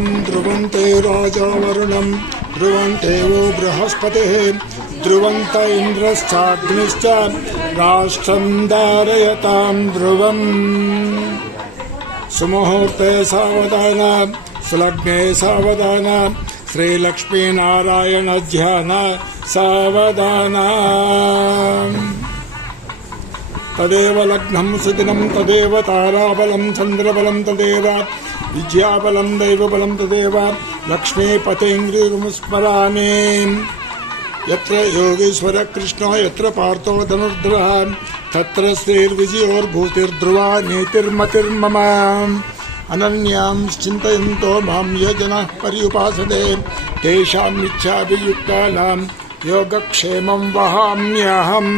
देवं ध्रुवन्ते राजा वरुणं ध्रुवन्ते वो बृहस्पतिः ध्रुवन्त इन्द्रश्चाग्निश्च राष्ट्रं धारयतां ध्रुवम् सुमुहूर्ते सावधान सुलग्ने सावधान श्रीलक्ष्मीनारायण ध्यान सावधान तदेव लग्नं सुदिनं तदेव ताराबलं चन्द्रबलं तदेव विद्याबलं दैवबलं तदेव लक्ष्मीपतेन्द्रियमुस्मरामि यत्र योगेश्वर कृष्णो यत्र पार्थो धनुर्धरः तत्र श्रीर्विजयोर्भूतिर्ध्रुवा नीतिर्मतिर्मम अनन्यां चिन्तयन्तो मां ये जनाः पर्युपासते तेषाम् इच्छाभियुक्तानां योगक्षेमं वहाम्यहम्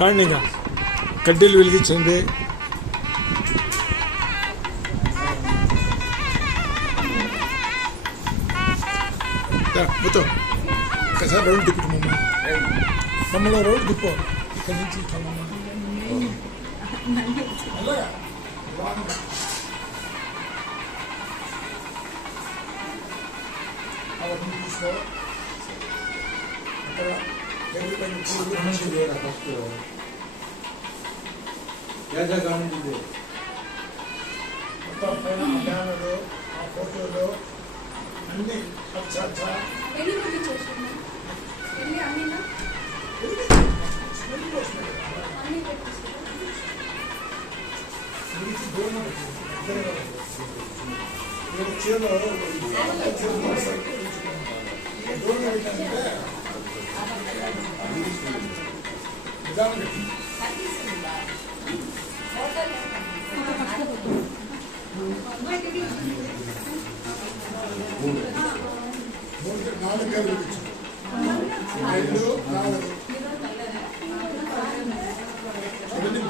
కాండిగా కడ్డీలు వెలిగించండి మొత్తం ఒకసారి రౌండ్ తిప్పు మమ్మల్ని రౌండ్ తిప్పు ఇక్కడ నుంచి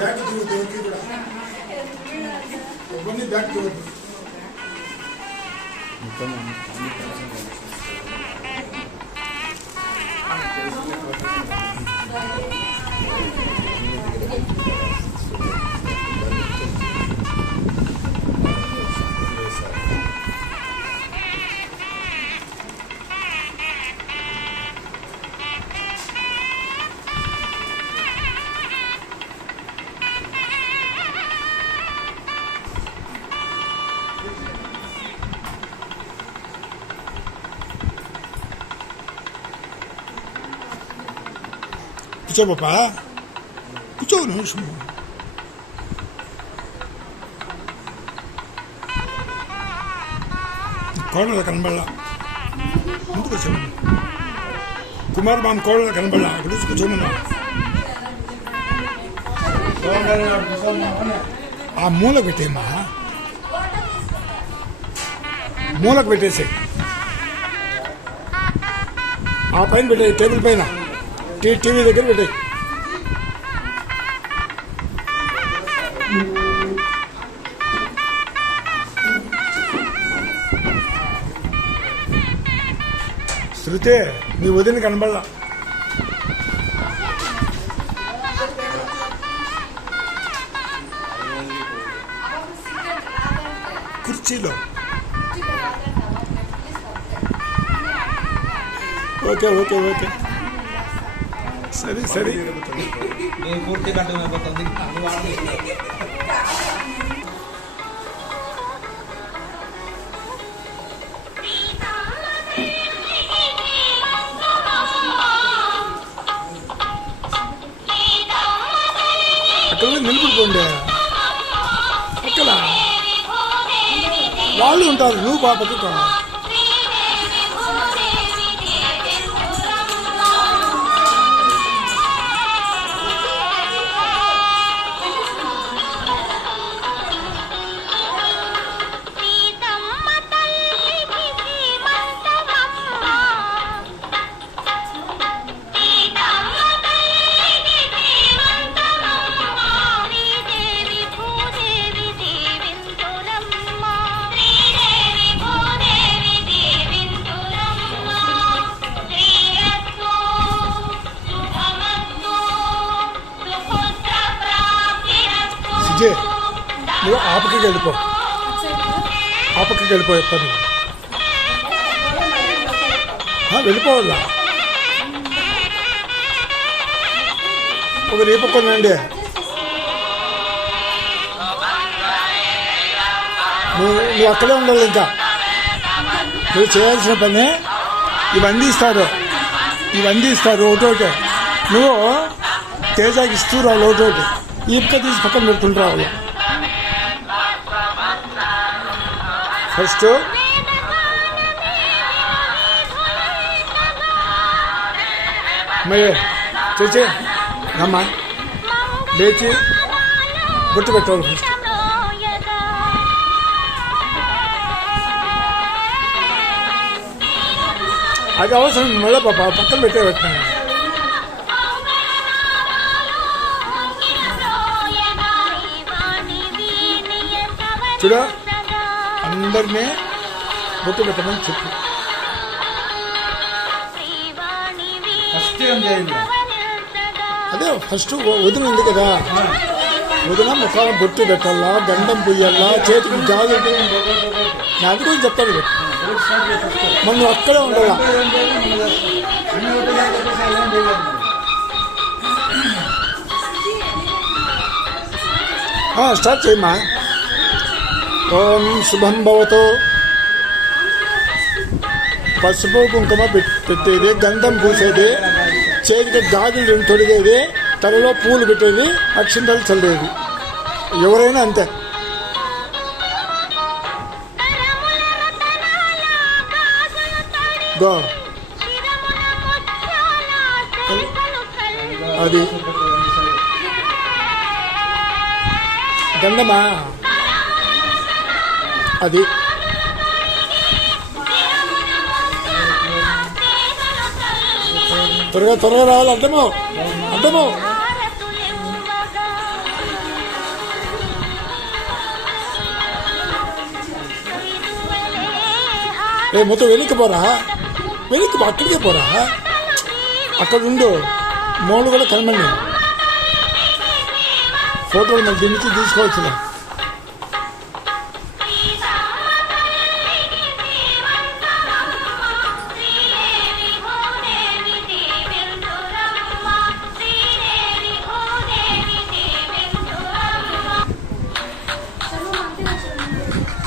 ఫోటోలో అన్ని బ్యాక్ కూర్చో పాపా కూర్చో నిమిషం కోడలు కనబడలా ముందుకు వచ్చాము కుమార్ బామ్ కోడలు కనబడలా అక్కడ కూర్చోమన్నా ఆ మూలకు పెట్టేమ్మా మూలకు పెట్టేసే ఆ పైన పెట్టే టేబుల్ పైన టీవీ దగ్గర పెట్టే శృతే నీ వదిన కనబడలా కుర్చీలో ఓకే ఓకే ఓకే సరే సరే పూర్తి కట్టమైపోతుంది అక్కడ నిలబడిపోండి అక్కడ వాళ్ళు ఉంటారు నువ్వు పాపకి నువ్వు ఆపకి వెళ్ళిపో ఆ పక్కకి వెళ్ళిపోయే పని వెళ్ళిపోవాలా ఒక రేపు కొనండి నువ్వు అక్కడే ఉండాలి ఇంకా నువ్వు చేయాల్సిన పని ఇవన్నీ ఇస్తారు ఒకటోటే నువ్వు తేజాకి ఇస్తూ రావాలి ఒకటోటి ఈ పక్క తీసి పక్కన పెట్టుకుంటూ రావాలి ఫస్ట్ మరి చేసి రమ్మా లేచి బొట్టు పెట్టాలి ఫస్ట్ అది అవసరం మళ్ళీ పాప పక్కన పెట్టే పెట్టాను చూడ అందరినీ బొట్టు పెట్టమని చెప్పు ఫస్ట్ ఏం చేయాలి అదే ఫస్ట్ వదిన ఉంది కదా వదిన ముఖాలను బొట్టు పెట్టాలా గంధం పొయ్యాలా చేతికి గాజులు నా అది కూడా చెప్తాను కదా మనం అక్కడే ఉండాలా స్టార్ట్ చేయమ్మా ఓం శుభం భవతో పసుపు కుంకుమ పెట్టేది గంధం పూసేది చేతికి గాజులు తొడిగేది తలలో పూలు పెట్టేది అక్షింతలు చల్లేది ఎవరైనా అంతే గో అది గంధమా అది త్వరగా రావాలి అడ్డమో మొత్తం వెనక్కి అక్కడికే పోరా అక్కడ ఉండు మోళ్ళు కూడా కనమండి ఫోటోలు మన దీనికి తీసుకోవచ్చు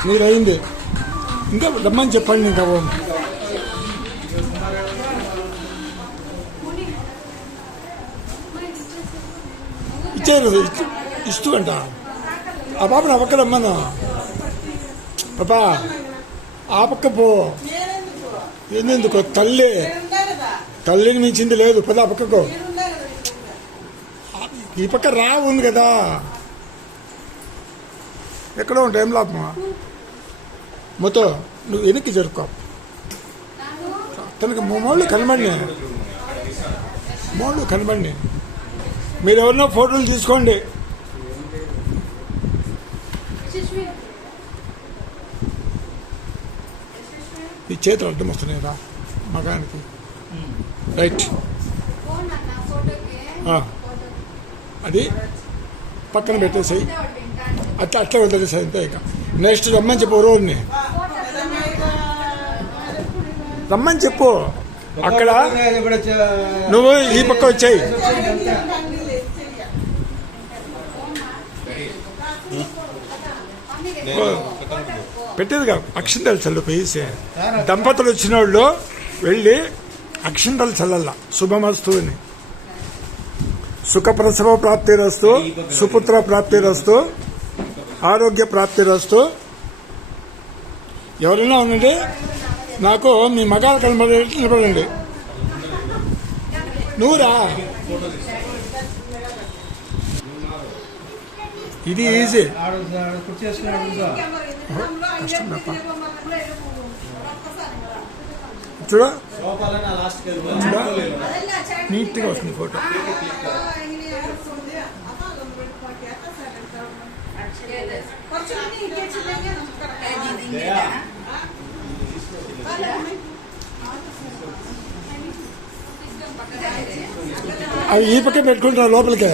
మీరు అయింది ఇంకా రమ్మని చెప్పండి ఇంకా ఇచ్చారు ఇస్తూ అంట ఆ పాప నా పక్క రమ్మను పాపా ఆ పక్క పో ఎందుకు తల్లిని మించింది లేదు పద ఆ పక్కకు ఈ పక్క రా ఉంది కదా ఎక్కడో ఉంటా ఏం లాభమా మొత్తం నువ్వు వెనక్కి జరుపుకో తనకి మోళ్ళు కనబండి మీరు ఎవరినో ఫోటోలు తీసుకోండి ఈ చేతులు అడ్డం వస్తున్నాయి రా మగానికి రైట్ అది పక్కన పెట్టేసాయి అట్లా వదిలేసాయి అంతే ఇక నెక్స్ట్ రమ్మని చెప్పు రోజుని రమ్మని చెప్పు అక్కడ నువ్వు ఈ పక్క వచ్చాయి పెట్టేదిగా అక్షింతలు చల్లు పోయేసి దంపతులు వచ్చిన వాళ్ళు వెళ్ళి అక్షింతలు చల్లల్ల శుభమస్తు అని సుఖప్రసవ ప్రాప్తిరస్తు సుపుత్ర ప్రాప్తిరస్తు ఆరోగ్య ప్రాప్తిరస్తు ఎవరైనా ఉండండి నాకు మీ మగాలు కనబడేట్టు నిలబడండి నువ్వురా ఇది ఈజీ కష్టం తప్ప చూడ నీట్గా వస్తుంది ఫోటో అవి ఈ పక్క పెట్టుకుంటారు లోపలికే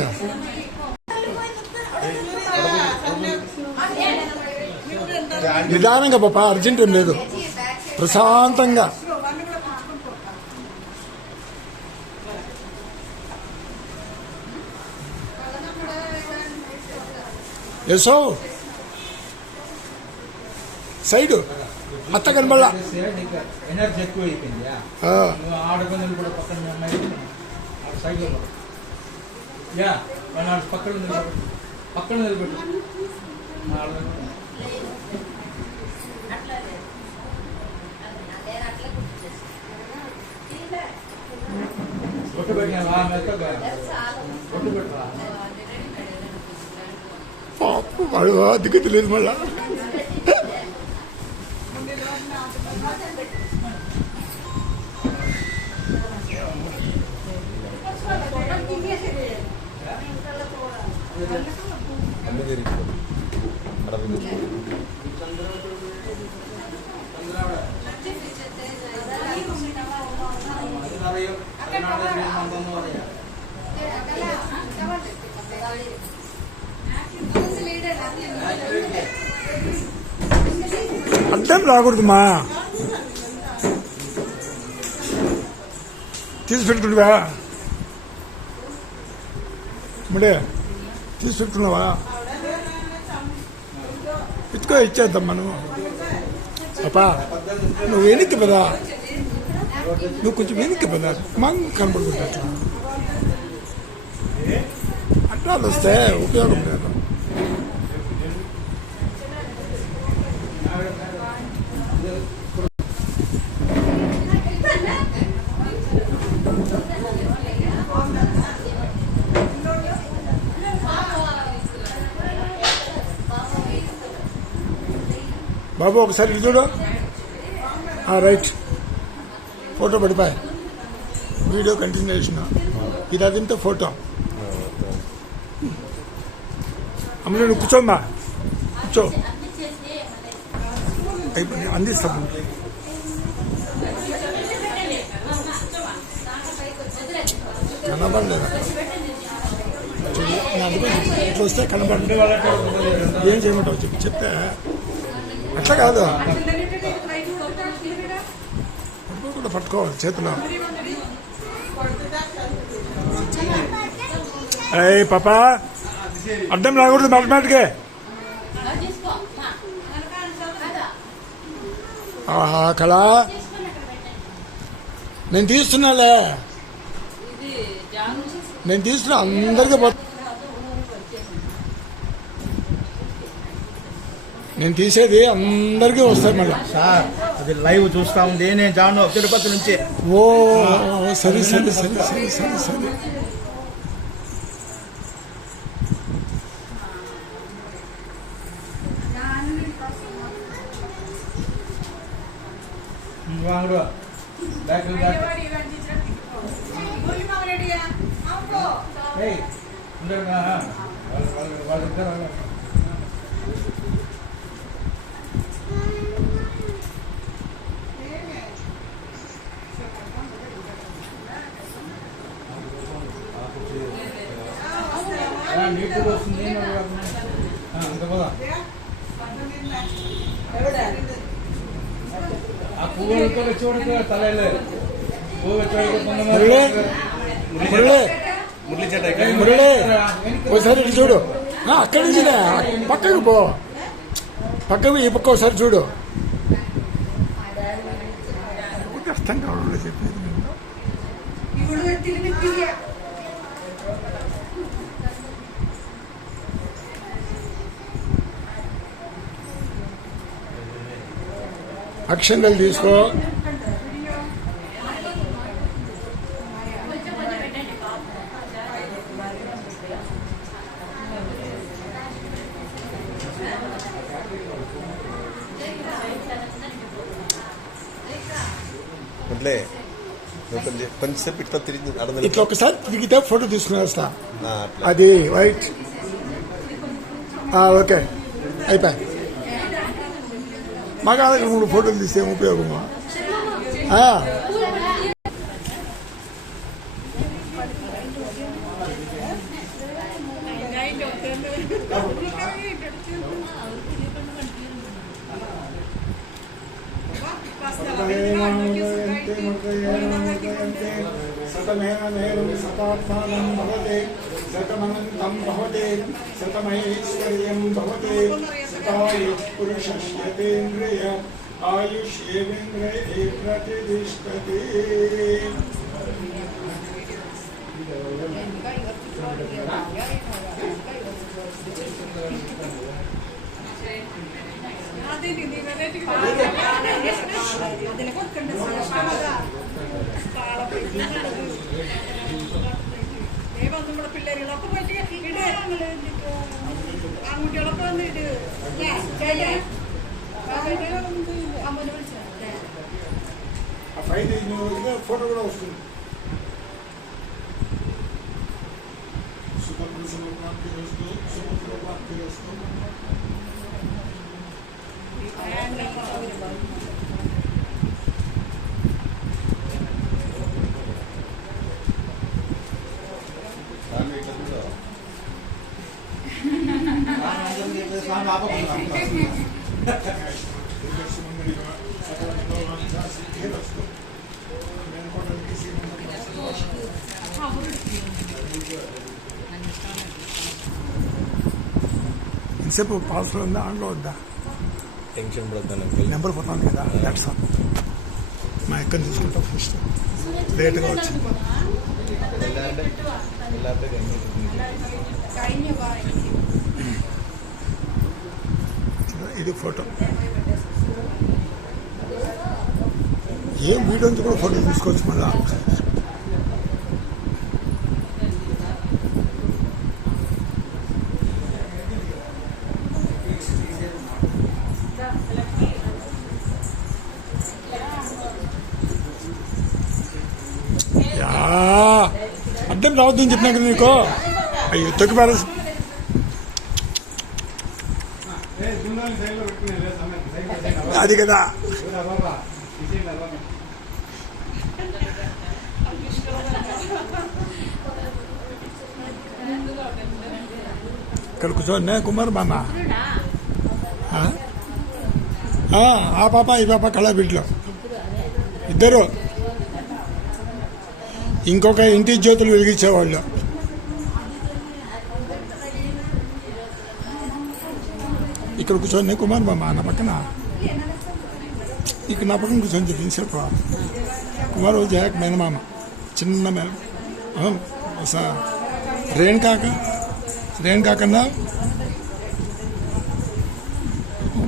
నిదానంగా పాప, అర్జెంట్ ఏం లేదు, ప్రశాంతంగా. ఎసో సైడు అత్త కనబడ ఎనర్జీ ఎక్కువ అయిపోయింది. ఆడగొందలు కూడా పక్కన సైడ్ యా పక్కన నిలబెట్టు, పక్కన నిలబెట్టు. ఒట్టు పెట్టినా ఒట్టు పెట్టరా వాడు దిక్కు తెలియదు మళ్ళా. అర్థం రాకూడదుమా, తీసి పెట్టుకుంటువా ముడే, తీసి పెట్టుకున్నావా, ఇచ్చుకో, ఇచ్చేద్దాం మనం. అప్పా నువ్వు వెనక్కి పదా, నువ్వు కొంచెం వెనక్కి పదా, మంగ్ కనపడుకుంటా. అట్లా వస్తే ఉపయోగం లేదు. బాబు ఒకసారి ఇటు చూడు. రైట్, ఫోటో పడిపోయి వీడియో కంటిన్యూషన్. ఇది అదింత ఫోటో. అమ్మ నువ్వు కూర్చోమ్మా, కూర్చో, అయిపోయింది, అందిస్తాము. కనబడలేదు, ఇట్లా వస్తే కనబడలేదు. ఏం చేయమంటావు చెప్తే అట్లా కాదు, కూడా పట్టుకోవాలి చేతిలో. అయ్యి పాపా అడ్డం రాకూడదు మాటమాటికే. ఆహా కళ, నేను తీస్తున్నాలే, నేను తీస్తున్నా, అందరికీ నేను తీసేది అందరికీ వస్తాయి మళ్ళీ. సార్ అది లైవ్ చూస్తా ఉంది, నేను జాను తిరుపతి నుంచి. ఓ సరే సరే సరే సరే సరే సరే. నీట్గా వస్తుంది. ఆ పువ్వులతో చూడక తలలే మురళి ఒకసారి ఇటు చూడు. అక్కడి నుంచి పక్కకు పో, పక్కకు ఈ పక్క ఒకసారి చూడు. అర్థం కావడం చెప్పేది. అక్షంతలు తీసుకో. కొంచెంసేపు ఇట్లా తిరిగి ఇట్లా ఒకసారి తిరిగితే ఫోటో తీసుకుని వస్తా. అది రైట్, ఓకే అయిపోయి. మాకు అలాగే 3 ఫోటోలు తీస్తే ఉపయోగమా? आयेनामुदयन्ते मुदयन्ते शतमेन नेरं शतात्मानं भवते शतमनन्तं भवते शतमैश्वर्यं भवते शतायुः पुरुषस्यतेन्द्रिय आयुष्येवेन्द्रिये प्रतिष्ठते നമ്മുടെ പിള്ളേരുകളൊക്കെ പോയിട്ട് ആൺകുട്ടികളൊക്കെ വന്നിട്ട് അമ്മനെ വിളിച്ചു फोटो కూడా వస్తుంది సుప్రభాతి ఇంతసేపు పాస్లో ఉందా ఆన్లో వద్దా టెన్షన్ పడతాను నెంబర్ పోతాను కదా దట్స్ ఆల్ మా ఎక్కడ తీసుకుంటాం ఫస్ట్ లేట్గా వచ్చి ఇది ఫోటో ఏం వీడియో నుంచి కూడా ఫోటో తీసుకోవచ్చు మళ్ళా అడ్డం రావద్దని చెప్పినా కదా నీకు అయ్యో తొక్కి పారేసి అది కదా ఇక్కడ కూర్చోండి కుమార్ మామ ఆ పాప ఈ పాప కళాబిడ్లో ఇద్దరు ఇంకొక ఇంటి జ్యోతులు వెలిగించేవాళ్ళు ఇక్కడ కూర్చోండి కుమార్ మామ నా పక్కన ఇక్కడ నా పక్కన కూర్చొని చెప్పింది కుమార్ జాక్ మేనమామ చిన్న రేణుకాకన్నా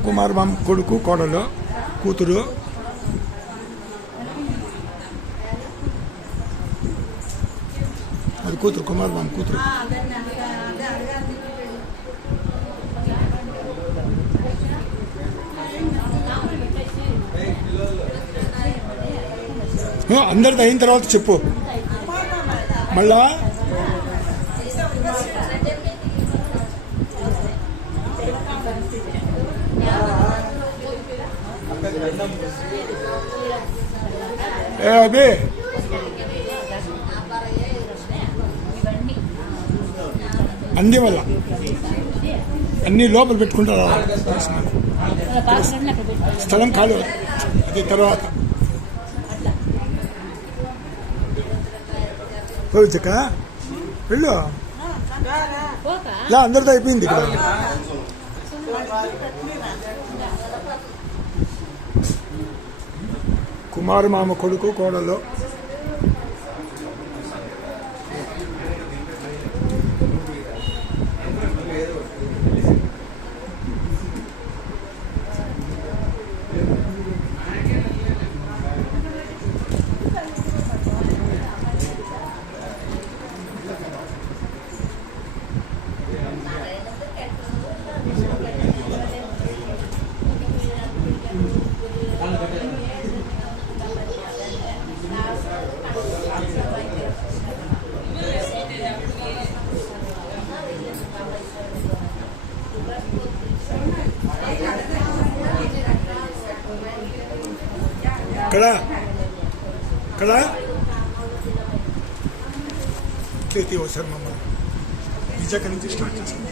కుమార్ మామ కొడుకు కోడలు కూతురు అది కూతురు కుమార్ మామ కూతురు అందరిది అయిన తర్వాత చెప్పు మళ్ళా అదే అంది వల్ల అన్ని లోపల పెట్టుకుంటారా స్థలం ఖాళీ అది తర్వాత పోవచ్చక్క వెళ్ళు అందరితో అయిపోయింది ఇక్కడ కుమారు మామ కొడుకు కోడలు ఇక్కడ ఒకసారి మమ్మల్ని విజయక నుంచి స్టార్ట్ చేస్తాం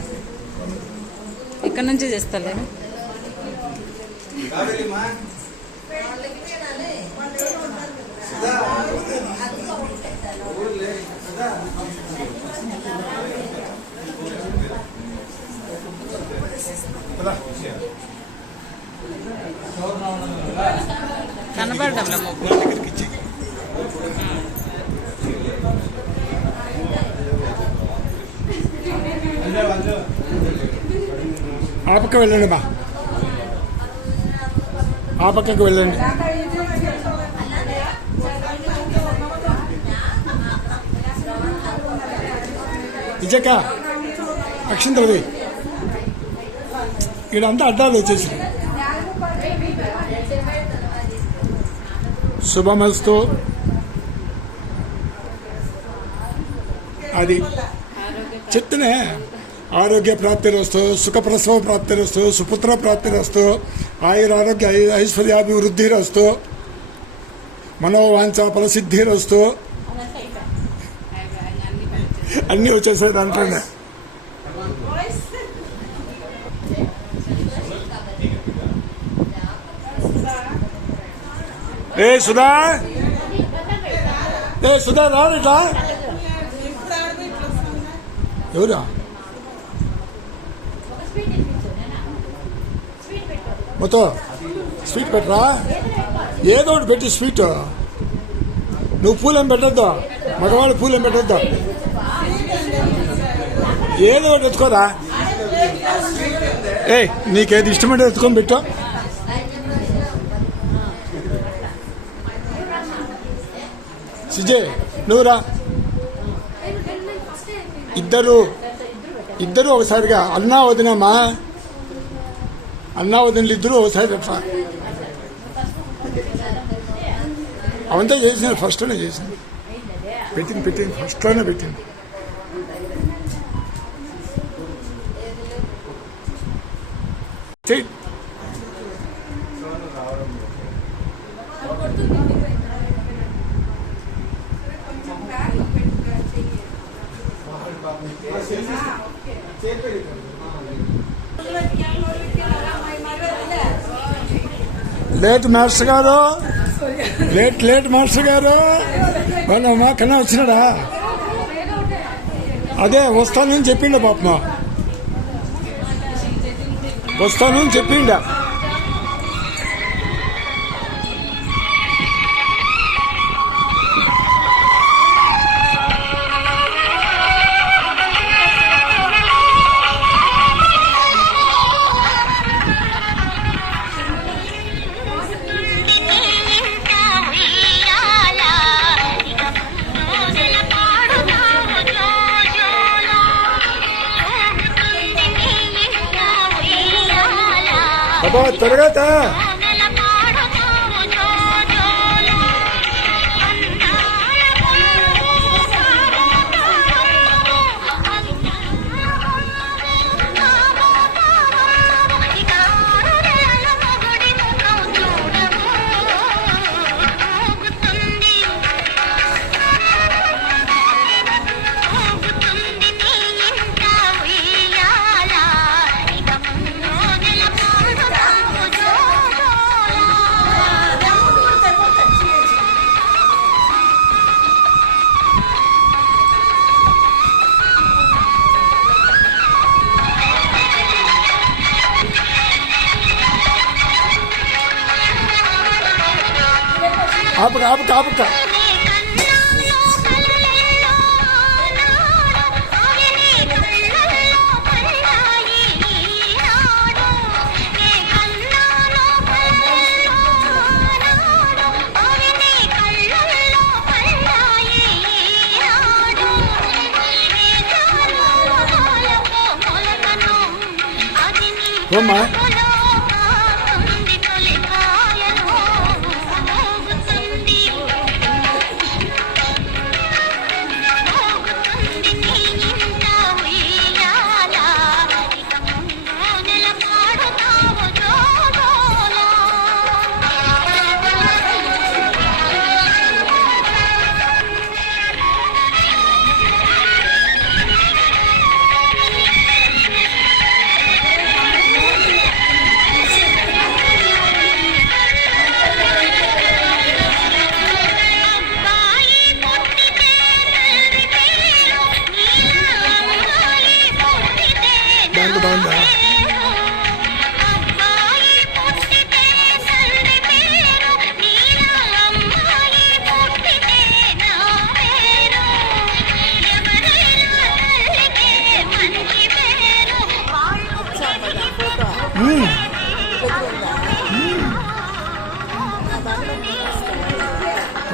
ఇక్కడ నుంచి చేస్తాను కనబడ్డా ఆ పక్క వెళ్ళండి బా, ఆ పక్కకు వెళ్ళండి. విజయక అక్షింతలది ఈడంతా అడ్డాలు వచ్చేసి. శుభమస్తు. అది చెప్తేనే ఆరోగ్య ప్రాప్తిరస్తు, సుఖప్రసవ ప్రాప్తిరస్తు, సుపుత్ర ప్రాప్తిరస్తు, ఆయురారోగ్య ఐశ్వర్యాభివృద్ధిరస్తు, మనోవాంఛ ఫలసిద్ధిరస్తు. అన్నీ వచ్చేసాయి దాంట్లోనే. ఏ సుధా, ఏ సుధా రాడిట్లా. ఎవరా మొత్తం స్వీట్ పెట్టరా? ఏదో ఒకటి పెట్టి స్వీట్. నువ్వు పూలేం పెట్టద్దు, మగవాళ్ళు పూలేం పెట్టద్దు. ఏదో ఒకటి ఎత్తుకోరా. ఏ నీకేది ఇష్టమంటే ఎత్తుకొని పెట్టు. సిజే నువ్వురా. ఇద్దరు ఒకసారిగా అన్నా వదినమ్మా, అన్నా వదినలు ఇద్దరు ఒకసారి ఎట్లా. అవంతా చేసిన ఫస్ట్లోనే చేసింది, పెట్టింది ఫస్ట్లోనే పెట్టింది. లేట్ మాస్టర్ గారు, లేట్ మాస్టర్ గారు. మా కన్నా వచ్చినాడా? అదే వస్తానని చెప్పిండ పాపమా, వస్తానని చెప్పిండ. అబ్బా త్వరగా ఆపక.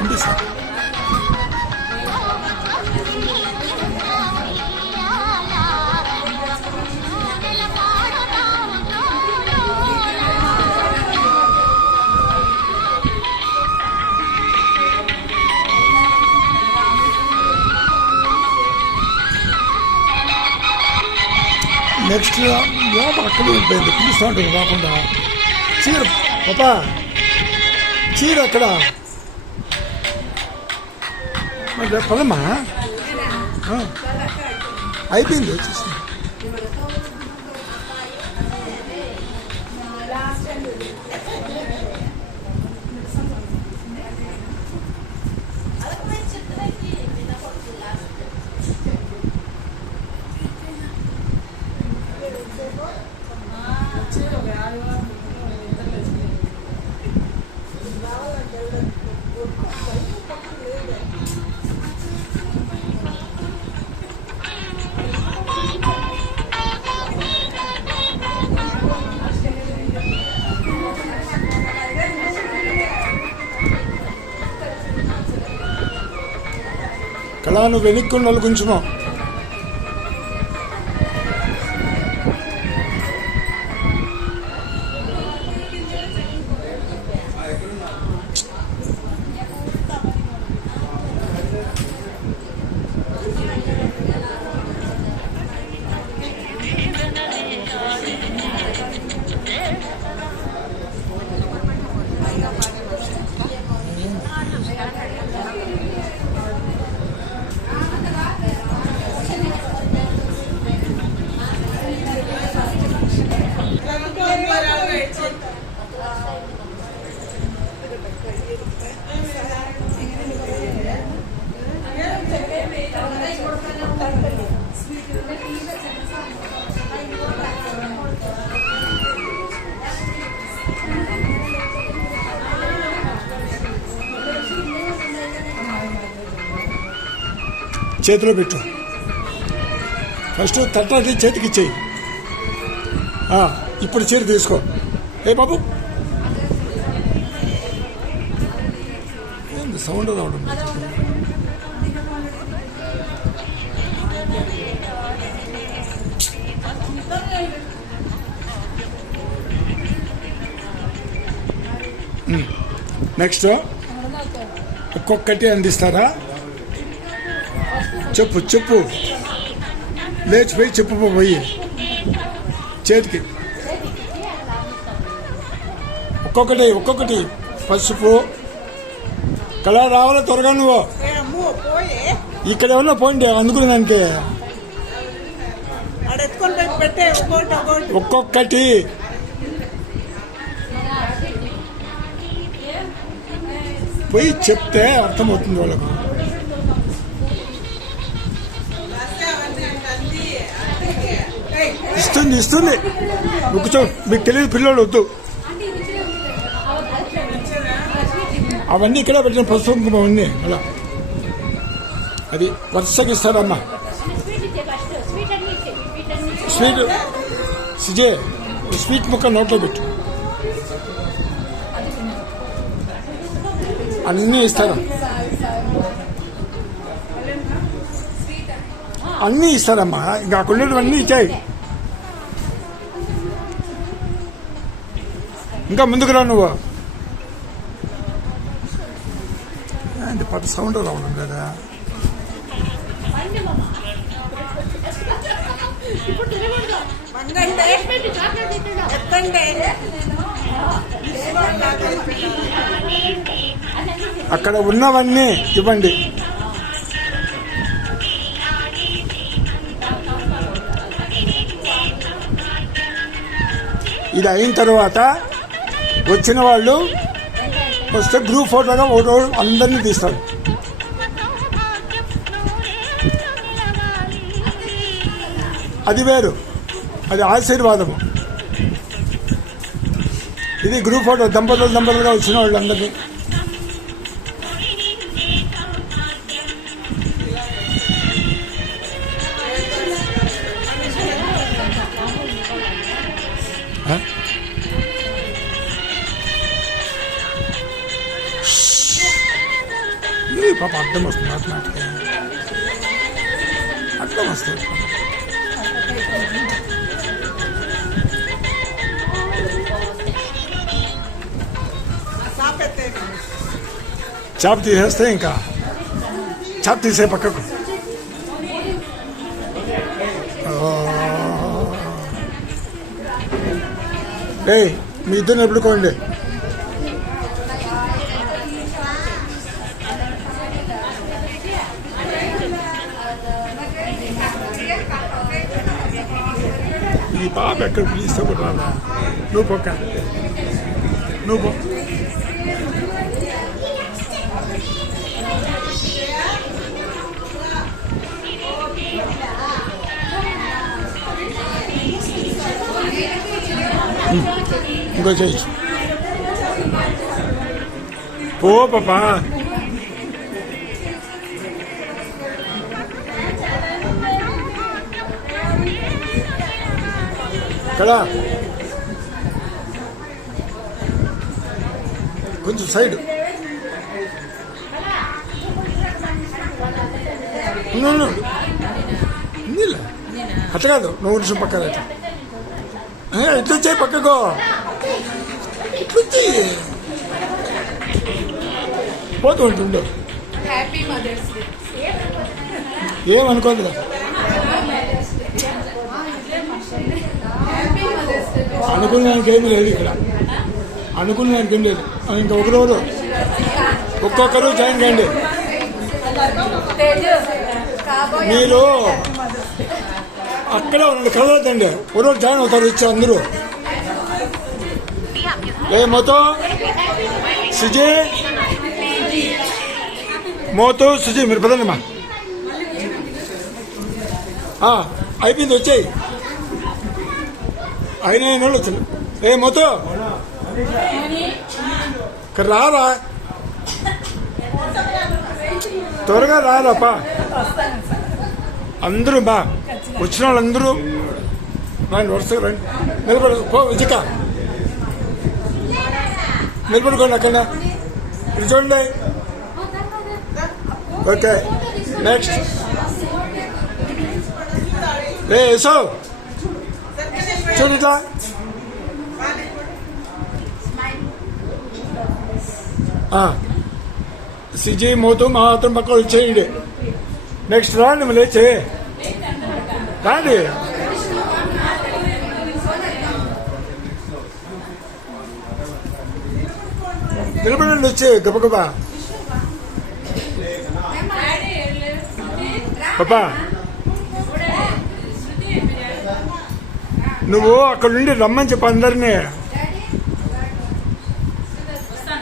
ఉంది సార్. నెక్స్ట్ లోపల అక్కడ అయిపోయింది పిలుస్తూ ఉంటుంది రాకుండా. చీర పాపా చీర అక్కడ మరి పదమ్మా అయిపోయింది వచ్చేసి. కళా నువ్వు వెనుక్కున్న వాళ్ళు కొంచెము చేతిలో పెట్టు. ఫస్ట్ తట్టాటి చేతికి ఇచ్చేయి. ఇప్పుడు చీర తీసుకో. ఏ బాబు ఏంది సౌండ్ రావడం? నెక్స్ట్ ఒక్కొక్కటి అందిస్తారా? చెప్పు చెప్పు, లేచిపోయి చెప్పు పోయి చేతికి ఒక్కొక్కటి పసుపు కళ రావాలా త్వరగా. నువ్వు ఇక్కడ ఏమన్నా పోయింది అందుకునే దానికి ఒక్కొక్కటి పోయి చెప్తే అర్థమవుతుంది వాళ్ళకు. ఇస్తుంది కూర్చో. మీకు తెలియదు పిల్లలు వద్దు. అవన్నీ ఇక్కడ పెట్టిన పసుపు కుంకుమ ఉంది అలా. అది వరుసగా ఇస్తారమ్మా. స్వీట్ సిజే స్వీట్ ముక్క నోట్లో పెట్టు. అన్నీ ఇస్తారా? అన్నీ ఇస్తారమ్మా. ఇంకా కొన్నివన్నీ ఇచ్చాయి. ఇంకా ముందుకు రా నువ్వు. పట్టు సౌండ్ రావడం లేదా? అక్కడ ఉన్నవన్నీ ఇవ్వండి. ఇది అయిన తర్వాత వచ్చిన వాళ్ళు వస్తే గ్రూప్ ఫోటోగా ఒకటి అందరినీ తీస్తారు. అది వేరు, అది ఆశీర్వాదము. ఇది గ్రూప్ ఫోటో దంపతులుగా వచ్చిన వాళ్ళందరినీ. ఈ పాప అర్థం వస్తుంది మాట్లాడితే అర్థం వస్తుంది. చాప్ తీసేస్తే ఇంకా చాప్ తీసే పక్కకు. ఏయ్ మీ ఇద్దరిని ఎప్పుడుకోండి. ఈ పాప ఎక్కడ పిలిస్తే కూడా రాలా. నువ్వు పక్క నువ్వు పో. ఇంకో చేయి పో పాపా. కదా కొంచెం సైడ్ అట్లా కాదు. నువ్వు నిమిషం పక్కన ఇట్లా చేయి పక్కకో. ఇట్లా చెయ్యి పోతూ ఉంటుండు. Happy mother's day. ఏమనుకోదు. అనుకున్నానికి ఏమీ లేదు ఇక్కడ. అనుకున్నానికి ఏం లేదు. ఇంకా ఒకరోజు ఒక్కొక్కరు జాయిన్ కండి. మీరు అక్కడే ఉండండి, కదలొద్దండి. ఒకరోజు జాయిన్ అవుతారు వచ్చి అందరూ. మోతో సుజీ మోతో సుజీ మీరు పదండిమా. అయిపోయింది వచ్చాయి. అయినా వాళ్ళు వచ్చారు. మోతో ఇక్కడ రారా, త్వరగా రారాపా. అందరూ బా వచ్చిన వాళ్ళందరూ రండి, వరుసగా రండి. నిలబడు పో విజిక, నిలబడుకోండి అక్కడ. ఇది చూడండి. Okay next. యశో చూడు ఇట్లా. సిజీ మోతు మాత్రం పక్కన వచ్చేయండి. నెక్స్ట్ రాండి లేచే రాండి. నిలబడండి వచ్చి గబగబా. పాపా నువ్వు అక్కడ నుండి రమ్మని చెప్పు అందరినీ.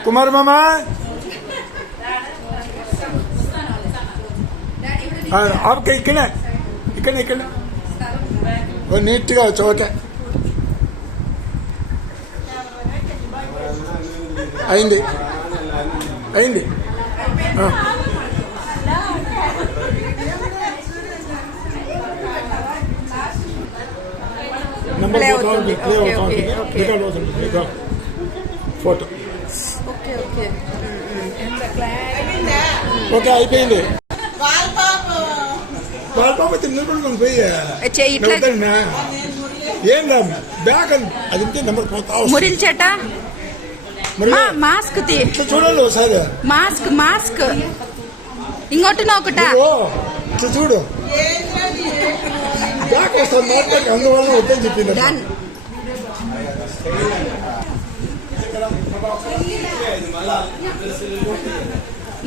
కుమార్ మామా ఆపక ఇక్కడే ఇక్కడ ఇక్కడ నీట్గా వచ్చు. ఓకే అయింది అయింది. నెంబర్ రికార్డ్ అవుతుంది ఫోటో. ఓకే అయిపోయింది. వాళ్ళ నిలబడుకొని పోయి ఏం బ్యాగ్ అది నెంబర్ పోతా మురిల్ చెట్ట మాస్క్ చూడాలి ఒకసారి. మాస్క్ మాస్క్ ఇంకోటి ఒకట ఇట్లా చూడు. బ్యాగ్ వస్తుంది మాట్లాడి అందువల్ల వద్దని చెప్పింది.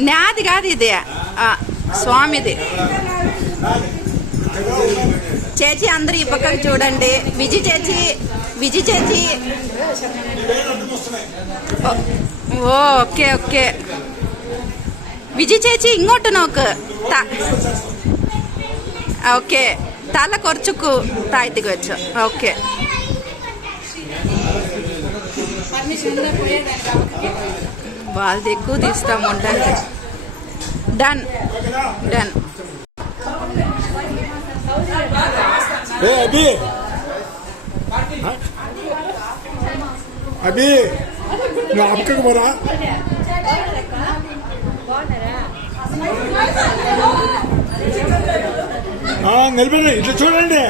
నాది కాదు ఇది, స్వామిది. చేచి అందరు ఈ పక్కకు చూడండి. విజి చేచి విజి చేచి. ఓకే ఓకే విజి చేచి ఇంకోటి నోకు. ఓకే తల కొర్చుకు తాయితికి వచ్చు. ఓకే వాళ్ళది ఎక్కువ తీస్తాము. ఉండండి. Done done. అభి అభి నువ్వు అక్కకు పోరా. నిలబడి ఇట్లా చూడండి.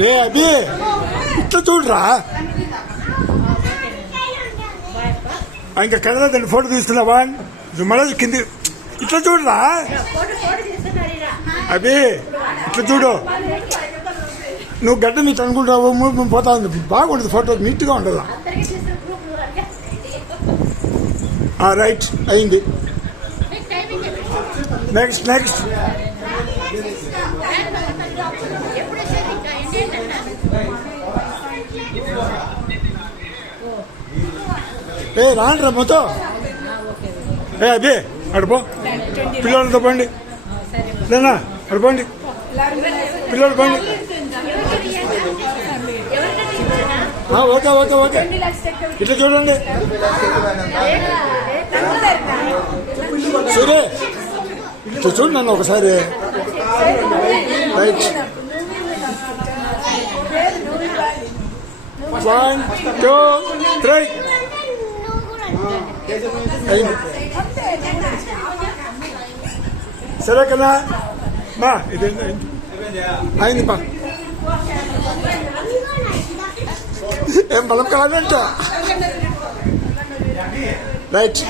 రే అభి ఇట్లా చూడరా. ఇంకా కదలదండి, ఫోటో తీస్తున్నావా? మళ్ళీ కింది ఇట్లా చూడరా అభి, ఇట్లా చూడు. నువ్వు గడ్డ మీద అనుకుంటావు పోతా ఉంది. బాగుంటుంది ఫోటో, నీట్గా ఉండదు. రైట్ అయింది. నెక్స్ట్ నెక్స్ట్ రాండ్రా మొత్తం. అభి అడుపో, పిల్లలతో పండి. లేనా అడుపోండి, పిల్లలు పండి. ఓకే ఓకే ఓకే, ఇట్లా చూడండి. సరే ఇట్లా చూడు నన్ను ఒకసారి. రైట్ 1 2 3 అయింది. సరే కదా మా, ఇది అయింది పా. ఏం బలం కాదంట. రైట్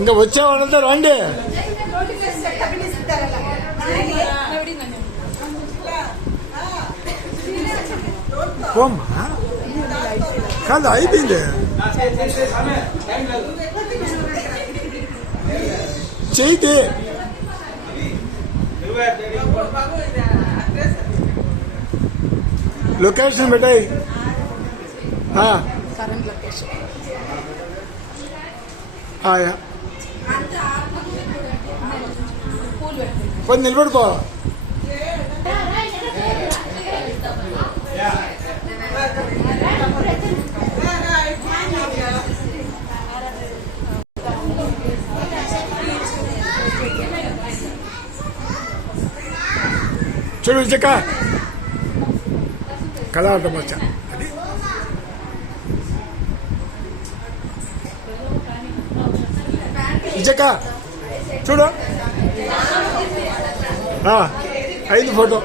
ఇంకా వచ్చే వాళ్ళంతా రండి. పోమ్మా, కాదు అయిపోయింది. చేయితే లొకేషన్ పెట్టాయి. పోయి నిలబడిపో. చూడు విజయక, కళ ఆడటం వచ్చా. విజయక చూడు, ఐదు ఫోటో.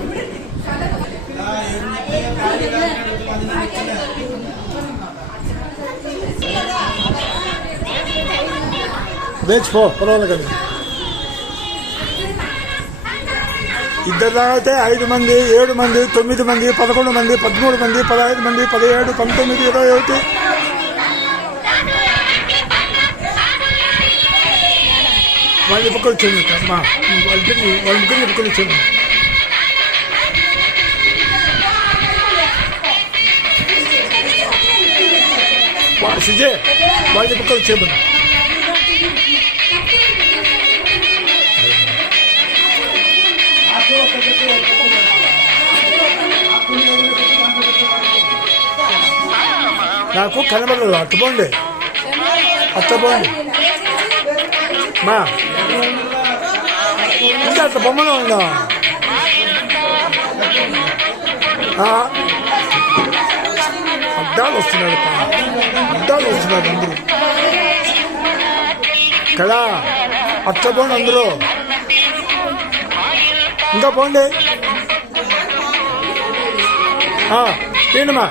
వేచిపో పొలంలో కానీ. ఇద్దరు తాగితే 5 మంది, 7 మంది, 9 మంది, 11 మంది, 13 మంది, 15 మంది, 17, 19, 21. వాళ్ళ పక్కన వచ్చాను అమ్మా, వాళ్ళ ముగ్గురిని పక్కన వచ్చాను. సుజయ్ వాళ్ళ పక్కన వచ్చాను. నాకు కనబడదు. అట్టుకోండి, అట్టపోండి మా. ఇంకా అట్లా బొమ్మలో ఉందా? అడ్డాలు వస్తున్నారు, అడ్డాలు వస్తున్నారు అందరూ కదా. అట్లా పోండి అందరూ, ఇంకా పోండి. ఏంటమ్మా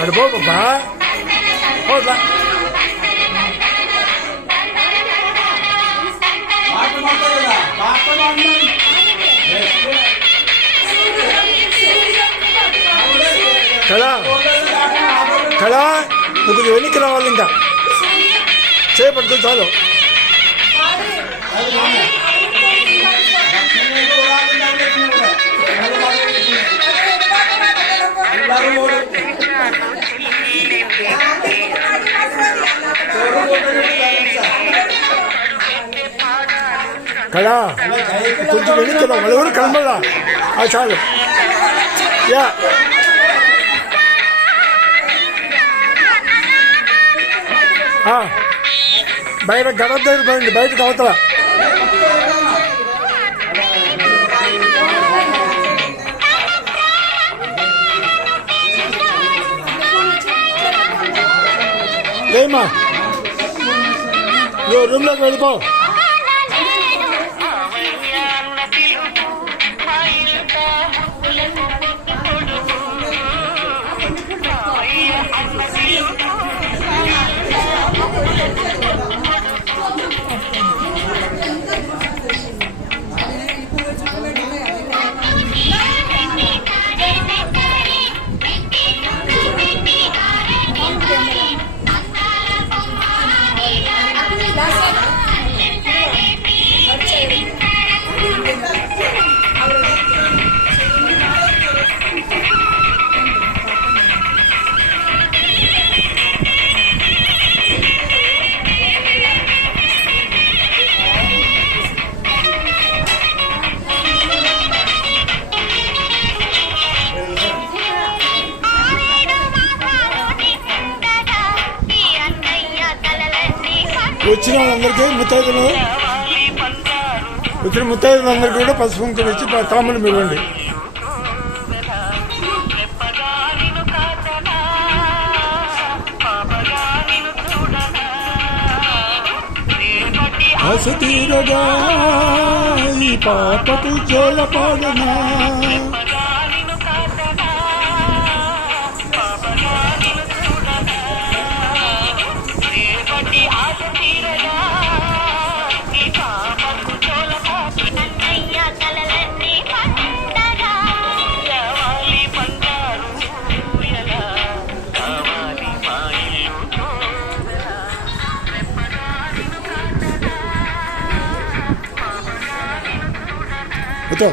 అటు పోబా. కదా కదా, నువ్వు వెనక్కి రావాలి. ఇంకా చేపడుతుంది చాలు. కదా కొంచెం వెనక్కి రా, ఎవరు కనబడా. చాలు. యా బయట గడప దగ్గర పోయింది, బయటకు అవతల. ఏమా నువ్వు రూమ్లోకి వెళ్ళిపో. వచ్చిన వాళ్ళందరికీ వచ్చిన ముత్తైదులందరికీ కూడా పసుపు కుంకుమ ఇచ్చి తాములు మిగండి. ఆశ తీరగా ఈ పాపకు జోలపాడనా betul.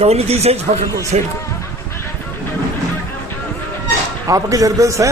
గౌని తీసేసి పక్కకు సైడ్కు ఆ పక్క జరిపేస్తా.